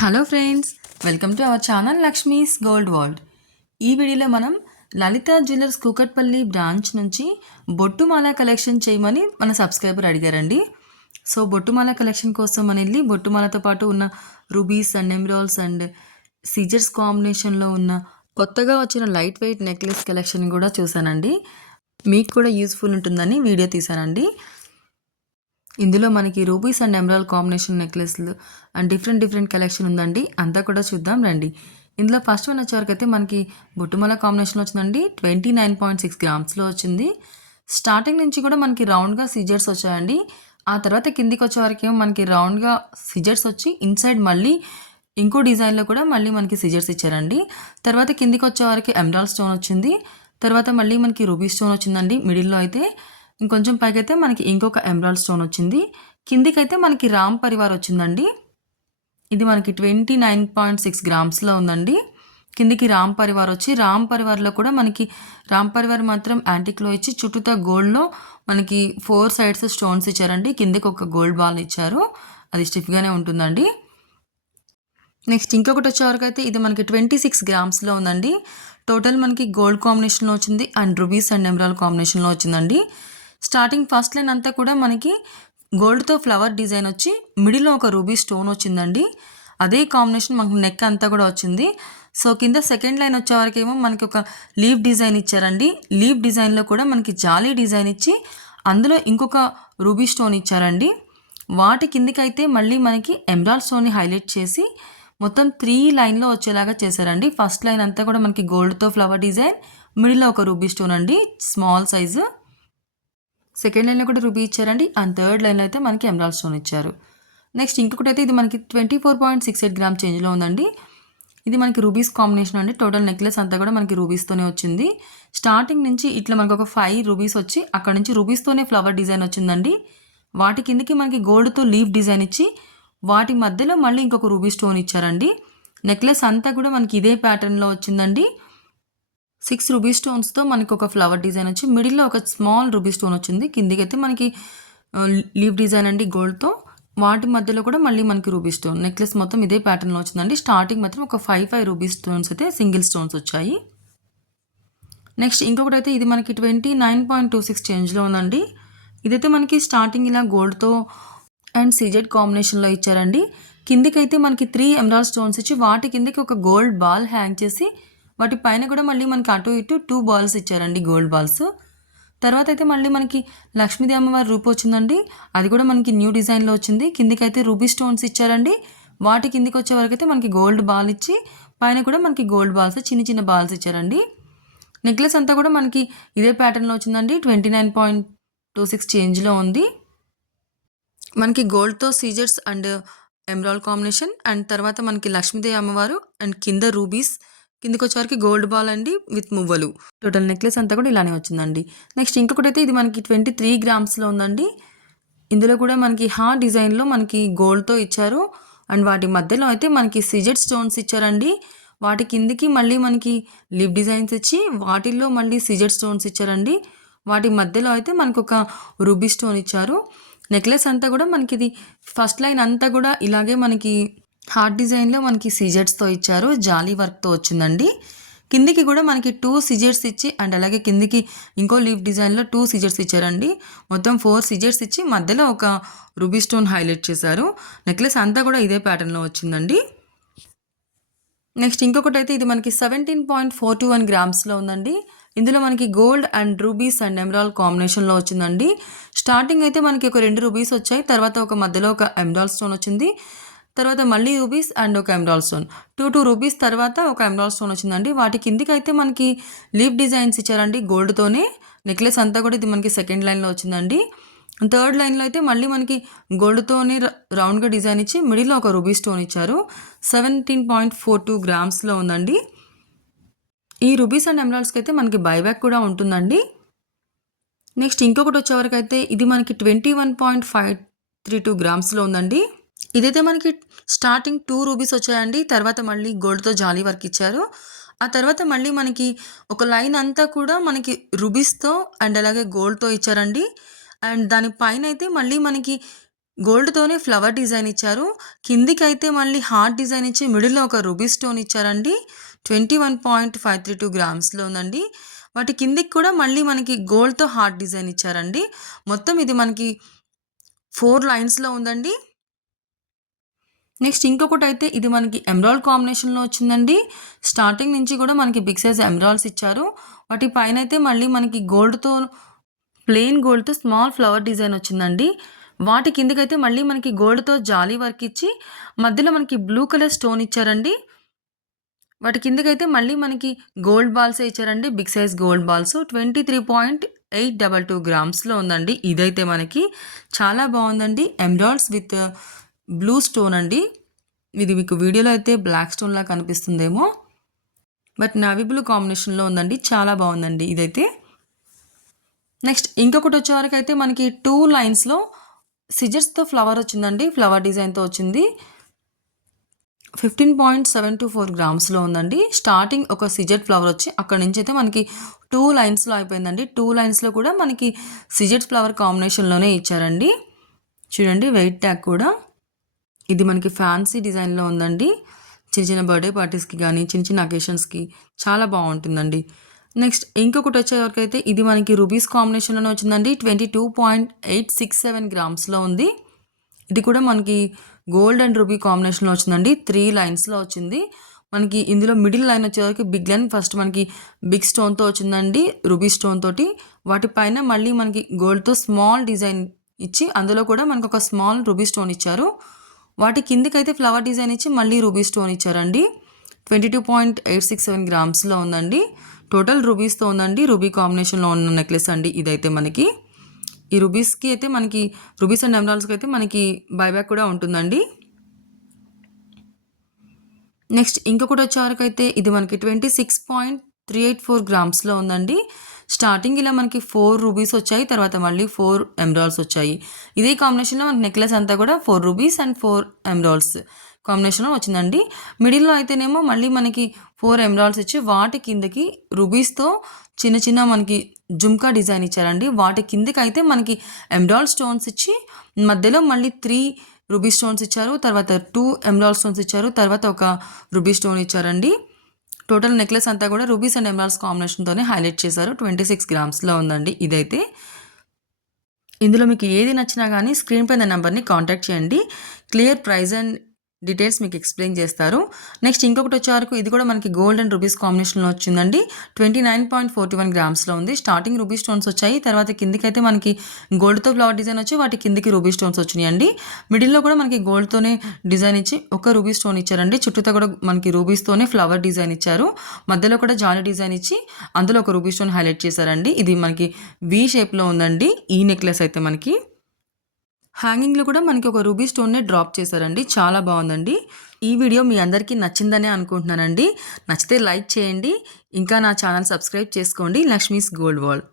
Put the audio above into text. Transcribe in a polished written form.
Hello friends, welcome to our channel Lakshmi's gold world. ఈ వీడియోలో మనం లలిత జ్యువెలర్స్ కూకట్పల్లి బ్రాంచ్ నుంచి బొట్టుమాల కలెక్షన్ చేయమని మన సబ్స్క్రైబర్ అడిగారండి. సో బొట్టుమాల కలెక్షన్ కోసం అని వెళ్ళి బొట్టుమాలతో పాటు ఉన్న రూబీస్ అండ్ ఎమరాల్డ్స్ అండ్ సీజర్స్ కాంబినేషన్లో ఉన్న కొత్తగా వచ్చిన లైట్ వెయిట్ నెక్లెస్ కలెక్షన్ కూడా చూసానండి. మీకు కూడా యూస్ఫుల్ ఉంటుందని వీడియో తీసానండి. ఇందులో మనకి రూబీస్ అండ్ ఎమరాల్డ్ కాంబినేషన్ నెక్లెస్లు అండ్ డిఫరెంట్ కలెక్షన్ ఉందండి. అంతా కూడా చూద్దాం రండి. ఇందులో ఫస్ట్ వన్ వచ్చేవరకు అయితే మనకి బొట్టుమల కాంబినేషన్లో వచ్చిందండి. 29.6 గ్రామ్స్లో వచ్చింది. స్టార్టింగ్ నుంచి కూడా మనకి రౌండ్గా సిజర్స్ వచ్చాయండి. ఆ తర్వాత కిందికి వచ్చేవరకు ఏమో మనకి రౌండ్గా సిజర్స్ వచ్చి ఇన్సైడ్ మళ్ళీ ఇంకో డిజైన్లో కూడా మళ్ళీ మనకి సిజర్స్ ఇచ్చారండి. తర్వాత కిందికి వచ్చేవరకు ఎమరాల్డ్ స్టోన్ వచ్చింది. తర్వాత మళ్ళీ మనకి రూబీ స్టోన్ వచ్చిందండి. మిడిల్లో అయితే ఇంకొంచెం పైకైతే మనకి ఇంకొక ఎమరాల్డ్ స్టోన్ వచ్చింది. కిందికైతే మనకి రామ్ పరివార్ వచ్చిందండి. ఇది మనకి 29.6 గ్రామ్స్లో ఉందండి. కిందికి రామ్ పరివార్ వచ్చి రామ్ పరివార్లో కూడా మనకి రామ్ పరివార్ మాత్రం యాంటిక్లో ఇచ్చి చుట్టూతా గోల్డ్లో మనకి 4 సైడ్స్ స్టోన్స్ ఇచ్చారండి. కిందికి ఒక గోల్డ్ బాల్ ఇచ్చారు. అది స్టిఫ్గానే ఉంటుందండి. నెక్స్ట్ ఇంకొకటి వచ్చేవరకు అయితే ఇది మనకి 26 గ్రామ్స్లో ఉందండి. టోటల్ మనకి గోల్డ్ కాంబినేషన్లో వచ్చింది అండ్ రూబీస్ అండ్ ఎమరాల్డ్ కాంబినేషన్లో వచ్చిందండి. స్టార్టింగ్ ఫస్ట్ లైన్ అంతా కూడా మనకి గోల్డ్తో ఫ్లవర్ డిజైన్ వచ్చి మిడిల్లో ఒక రూబీ స్టోన్ వచ్చిందండి. అదే కాంబినేషన్ మనకు నెక్ అంతా కూడా వచ్చింది. సో కింద సెకండ్ లైన్ వచ్చేవరకేమో మనకి ఒక లీవ్ డిజైన్ ఇచ్చారండి. లీవ్ డిజైన్లో కూడా మనకి జాలీ డిజైన్ ఇచ్చి అందులో ఇంకొక రూబీ స్టోన్ ఇచ్చారండి. వాటి కిందికైతే మళ్ళీ మనకి ఎమరాల్డ్ స్టోన్ని హైలైట్ చేసి మొత్తం 3 లైన్లో వచ్చేలాగా చేశారండి. ఫస్ట్ లైన్ అంతా కూడా మనకి గోల్డ్తో ఫ్లవర్ డిజైన్, మిడిల్లో ఒక రూబీ స్టోన్ అండి, స్మాల్ సైజు. సెకండ్ లైన్లో కూడా రూబీ ఇచ్చారండి. అండ్ థర్డ్ లైన్లో అయితే మనకి ఎమరాల్డ్ స్టోన్ ఇచ్చారు. నెక్స్ట్ ఇంకొకటి అయితే ఇది మనకి 24.68 గ్రామ్ చేంజ్లో ఉందండి. ఇది మనకి రూబీస్ కాంబినేషన్ అండి. టోటల్ నెక్లెస్ అంతా కూడా మనకి రూబీస్తోనే వచ్చింది. స్టార్టింగ్ నుంచి ఇట్లా మనకి ఒక 5 రూబీస్ వచ్చి అక్కడ నుంచి రూబీస్తోనే ఫ్లవర్ డిజైన్ వచ్చిందండి. వాటి కిందకి మనకి గోల్డ్తో లీవ్ డిజైన్ ఇచ్చి వాటి మధ్యలో మళ్ళీ ఇంకొక రూబీ స్టోన్ ఇచ్చారండి. నెక్లెస్ అంతా కూడా మనకి ఇదే ప్యాటర్న్లో వచ్చిందండి. 6 రూబీ స్టోన్స్తో మనకి ఒక ఫ్లవర్ డిజైన్ వచ్చి మిడిల్లో ఒక స్మాల్ రూబీ స్టోన్ వచ్చింది. కిందికైతే మనకి లీవ్ డిజైన్ అండి గోల్డ్తో. వాటి మధ్యలో కూడా మళ్ళీ మనకి రూబీ స్టోన్. నెక్లెస్ మొత్తం ఇదే ప్యాటర్న్లో వచ్చిందండి. స్టార్టింగ్ మాత్రం ఒక 5 రూబీ స్టోన్స్ అయితే సింగిల్ స్టోన్స్ వచ్చాయి. నెక్స్ట్ ఇంకొకటి అయితే ఇది మనకి 29.26 చేంజ్లో ఉందండి. ఇదైతే మనకి స్టార్టింగ్ ఇలా గోల్డ్తో అండ్ సీజెడ్ కాంబినేషన్లో ఇచ్చారండి. కిందికైతే మనకి 3 ఎమరాల్డ్ స్టోన్స్ ఇచ్చి వాటి కిందకి ఒక గోల్డ్ బాల్ హ్యాంగ్ చేసి వాటి పైన కూడా మళ్ళీ మనకి అటు ఇటు 2 బాల్స్ ఇచ్చారండి, గోల్డ్ బాల్స్. తర్వాత అయితే మళ్ళీ మనకి లక్ష్మీదేవి అమ్మవారి రూపు వచ్చిందండి. అది కూడా మనకి న్యూ డిజైన్లో వచ్చింది. కిందికైతే రూబీ స్టోన్స్ ఇచ్చారండి. వాటి కిందికి వచ్చే వరకు అయితే మనకి గోల్డ్ బాల్ ఇచ్చి పైన కూడా మనకి గోల్డ్ బాల్స్ చిన్న బాల్స్ ఇచ్చారండి. నెక్లెస్ అంతా కూడా మనకి ఇదే ప్యాటర్న్లో వచ్చిందండి. 29.26 చేంజ్లో ఉంది. మనకి గోల్డ్తో సీజర్స్ అండ్ ఎమరాల్డ్ కాంబినేషన్ అండ్ తర్వాత మనకి లక్ష్మీదేవి అమ్మవారు అండ్ కింద రూబీస్, కిందకి వచ్చేవరకు గోల్డ్ బాల్ అండి విత్ మువ్వలు. టోటల్ నెక్లెస్ అంతా కూడా ఇలానే వచ్చిందండి. నెక్స్ట్ ఇంకొకటి అయితే ఇది మనకి 23 గ్రామ్స్లో ఉందండి. ఇందులో కూడా మనకి హార్ట్ డిజైన్లో మనకి గోల్డ్తో ఇచ్చారు అండ్ వాటి మధ్యలో అయితే మనకి సిజెడ్ స్టోన్స్ ఇచ్చారండి. వాటి కిందికి మళ్ళీ మనకి లిప్ డిజైన్స్ ఇచ్చి వాటిల్లో మళ్ళీ సిజెడ్ స్టోన్స్ ఇచ్చారండి. వాటి మధ్యలో అయితే మనకు ఒక రూబీ స్టోన్ ఇచ్చారు. నెక్లెస్ అంతా కూడా మనకి ఇది ఫస్ట్ లైన్ అంతా కూడా ఇలాగే మనకి హార్ట్ డిజైన్లో మనకి సిజెడ్స్తో ఇచ్చారు. జాలీ వర్క్తో వచ్చిందండి. కిందికి కూడా మనకి 2 సిజెడ్స్ ఇచ్చి అండ్ అలాగే కిందికి ఇంకో లీఫ్ డిజైన్లో 2 సిజెడ్స్ ఇచ్చారండి. మొత్తం 4 సిజెడ్స్ ఇచ్చి మధ్యలో ఒక రూబీ స్టోన్ హైలైట్ చేశారు. నెక్లెస్ అంతా కూడా ఇదే ప్యాటర్న్లో వచ్చిందండి. నెక్స్ట్ ఇంకొకటి అయితే ఇది మనకి 17.421 గ్రామ్స్లో ఉందండి. ఇందులో మనకి gold and rubies and emerald కాంబినేషన్లో వచ్చిందండి. స్టార్టింగ్ అయితే మనకి ఒక 2 రూబీస్ వచ్చాయి. తర్వాత ఒక మధ్యలో ఒక ఎమరాల్డ్ స్టోన్ వచ్చింది. తర్వాత మళ్ళీ రూబీస్ అండ్ ఒక ఎమరాల్డ్ స్టోన్, 2 రూబీస్ తర్వాత ఒక ఎమరాల్డ్ స్టోన్ వచ్చిందండి. వాటి కిందికి అయితే మనకి లీఫ్ డిజైన్స్ ఇచ్చారండి గోల్డ్తోనే. నెక్లెస్ అంతా కూడా ఇది మనకి సెకండ్ లైన్లో వచ్చిందండి. థర్డ్ లైన్లో అయితే మళ్ళీ మనకి గోల్డ్తోనే రౌండ్గా డిజైన్ ఇచ్చి మిడిల్లో ఒక రూబీ స్టోన్ ఇచ్చారు. 17.42 గ్రామ్స్లో ఉందండి. ఈ రూబీస్ అండ్ ఎమరాల్డ్స్కి అయితే మనకి బైబ్యాక్ కూడా ఉంటుందండి. నెక్స్ట్ ఇంకొకటి వచ్చేవరకు అయితే ఇది మనకి 21.532 గ్రామ్స్లో ఉందండి. ఇదైతే మనకి స్టార్టింగ్ 2 రూబీస్ వచ్చాయండి. తర్వాత మళ్ళీ గోల్డ్తో జాలీ వర్క్ ఇచ్చారు. ఆ తర్వాత మళ్ళీ మనకి ఒక లైన్ అంతా కూడా మనకి రూబీస్తో అండ్ అలాగే గోల్డ్తో ఇచ్చారండి. అండ్ దాని పైన అయితే మళ్ళీ మనకి గోల్డ్‌తోనే ఫ్లవర్ డిజైన్ ఇచ్చారు. కిందికైతే మళ్ళీ హార్ట్ డిజైన్ ఇచ్చి మిడిల్‌లో ఒక రూబీ స్టోన్ ఇచ్చారండి. 21.532 గ్రామ్స్‌లో ఉందండి. వాటి కిందికి కూడా మళ్ళీ మనకి గోల్డ్‌తో హార్ట్ డిజైన్ ఇచ్చారండి. మొత్తం ఇది మనకి 4 లైన్స్‌లో ఉందండి. నెక్స్ట్ ఇంకొకటైతే ఇది మనకి ఎమరాల్డ్ కాంబినేషన్‌లో వచ్చిందండి. స్టార్టింగ్ నుంచి కూడా మనకి బిగ్ సైజ్ ఎమరాల్డ్స్ ఇచ్చారు. వాటి పైనైతే మళ్ళీ మనకి గోల్డ్‌తో ప్లెయిన్ గోల్డ్‌తో స్మాల్ ఫ్లవర్ డిజైన్ వచ్చిందండి. వాటి కిందకైతే మళ్ళీ మనకి గోల్డ్‌తో జాలీ వర్క్ ఇచ్చి మధ్యలో మనకి బ్లూ కలర్ స్టోన్ ఇచ్చారండి. వాటి కిందకైతే మళ్ళీ మనకి గోల్డ్ బాల్సే ఇచ్చారండి. బిగ్ సైజ్ గోల్డ్ బాల్స్ 23.822 గ్రామ్స్‌లో ఉందండి. ఇదైతే మనకి చాలా బాగుందండి. ఎమరాల్డ్స్ విత్ బ్లూ స్టోన్ అండి. ఇది మీకు వీడియోలో అయితే బ్లాక్ స్టోన్‌లా కనిపిస్తుందేమో. బట్ నావీ బ్లూ కాంబినేషన్‌లో ఉందండి. చాలా బాగుందండి ఇదైతే. నెక్స్ట్ ఇంకొకటి వచ్చేవరకైతే మనకి 2 లైన్స్‌లో సిజర్స్‌తో ఫ్లవర్ వచ్చిందండి. ఫ్లవర్ డిజైన్‌తో వచ్చింది. 15.724 గ్రామ్స్‌లో ఉందండి. స్టార్టింగ్ ఒక సిజెడ్ ఫ్లవర్ వచ్చి అక్కడి నుంచి అయితే మనకి 2 లైన్స్‌లో అయిపోయిందండి. 2 లైన్స్‌లో కూడా మనకి సిజెడ్ ఫ్లవర్ కాంబినేషన్‌లోనే ఇచ్చారండి. చూడండి వెయిట్ ట్యాగ్ కూడా. ఇది మనకి ఫ్యాన్సీ డిజైన్‌లో ఉందండి. చిన్న చిన్న బర్త్‌డే పార్టీస్‌కి గానీ, చిన్న చిన్న అకేషన్స్‌కి చాలా బాగుంటుందండి. నెక్స్ట్ ఇంకొకటి వచ్చేవరకైతే ఇది మనకి రూబీస్ కాంబినేషన్‌లోనే వచ్చిందండి. 22.867 గ్రామ్స్‌లో ఉంది. ఇది కూడా మనకి గోల్డ్ అండ్ రూబీ కాంబినేషన్‌లో వచ్చిందండి. 3 లైన్స్‌లో వచ్చింది. మనకి ఇందులో మిడిల్ లైన్ వచ్చేవరకు బిగ్ లైన్ ఫస్ట్ మనకి బిగ్ స్టోన్‌తో వచ్చిందండి. రూబీ స్టోన్ తోటి. వాటి పైన మళ్ళీ మనకి గోల్డ్‌తో స్మాల్ డిజైన్ ఇచ్చి అందులో కూడా మనకొక స్మాల్ రూబీ స్టోన్ ఇచ్చారు. వాటి కిందకైతే ఫ్లవర్ డిజైన్ ఇచ్చి మళ్ళీ రూబీ స్టోన్ ఇచ్చారండి. 22.867 గ్రామ్స్‌లో ఉందండి. టోటల్ రూబీస్‌తో ఉందండి. రూబీ కాంబినేషన్‌లో ఉన్న నెక్లెస్ అండి ఇదైతే మనకి. ఈ రూబీస్‌కి అయితే మనకి రూబీస్ అండ్ ఎమరాల్డ్స్‌కి అయితే మనకి బైబ్యాక్ కూడా ఉంటుందండి. నెక్స్ట్ ఇంకొకటి వచ్చేవరకైతే ఇది మనకి 26.384 గ్రామ్స్‌లో ఉందండి. స్టార్టింగ్ ఇలా మనకి 4 రూబీస్ వచ్చాయి. తర్వాత మళ్ళీ 4 ఎమరాల్డ్స్ వచ్చాయి. ఇదే కాంబినేషన్‌లో మనకి నెక్లెస్ అంతా కూడా 4 రూబీస్ అండ్ 4 ఎమరాల్డ్స్ కాంబినేషన్‌లో వచ్చిందండి. మిడిల్‌లో అయితేనేమో మళ్ళీ మనకి 4 ఎమరాల్డ్స్ ఇచ్చి వాటి కిందకి రూబీస్‌తో చిన్న చిన్న మనకి జుమ్కా డిజైన్ ఇచ్చారండి. వాటి కిందకైతే మనకి ఎమరాల్డ్ స్టోన్స్ ఇచ్చి మధ్యలో మళ్ళీ 3 రూబీ స్టోన్స్ ఇచ్చారు. తర్వాత 2 ఎమరాల్డ్ స్టోన్స్ ఇచ్చారు. తర్వాత ఒక రూబీ స్టోన్ ఇచ్చారండి. టోటల్ నెక్లెస్ అంతా కూడా రూబీస్ అండ్ ఎమరాల్డ్స్ కాంబినేషన్‌తోనే హైలైట్ చేశారు. 26 గ్రామ్స్‌లో ఉందండి ఇదైతే. ఇందులో మీకు ఏది నచ్చినా గానీ స్క్రీన్ పైన నంబర్‌ని కాంటాక్ట్ చేయండి. క్లియర్ ప్రైస్ అండ్ డీటెయిల్స్ మీకు ఎక్స్‌ప్లెయిన్ చేస్తారు. నెక్స్ట్ ఇంకొకటి వచ్చేవరకు ఇది కూడా మనకి గోల్డ్ అండ్ రూబీస్ కాంబినేషన్‌లో వచ్చిందండి. 29.41 గ్రామ్స్‌లో ఉంది. స్టార్టింగ్ రూబీ స్టోన్స్ వచ్చాయి. తర్వాత కిందకైతే మనకి గోల్డ్‌తో ఫ్లవర్ డిజైన్ వచ్చి వాటి కిందకి రూబీ స్టోన్స్ వచ్చినాయండి. మిడిల్‌లో కూడా మనకి గోల్డ్‌తోనే డిజైన్ ఇచ్చి ఒక రూబీ స్టోన్ ఇచ్చారండి. చుట్టూతా కూడా మనకి రూబీస్‌తోనే ఫ్లవర్ డిజైన్ ఇచ్చారు. మధ్యలో కూడా జాలీ డిజైన్ ఇచ్చి అందులో ఒక రూబీ స్టోన్ హైలైట్ చేశారండి. ఇది మనకి వి షేప్‌లో ఉందండి. ఈ నెక్లెస్ అయితే మనకి. హ్యాంగింగ్‌లో కూడా మనకి ఒక రూబీ స్టోన్‌ని డ్రాప్ చేశారండి. చాలా బావుందండి. ఈ వీడియో మీ అందరికీ నచ్చిందనే అనుకుంటున్నానండి. నచ్చితే లైక్ చేయండి. ఇంకా నా ఛానల్ సబ్స్క్రైబ్ చేసుకోండి. Lakshmi's gold world.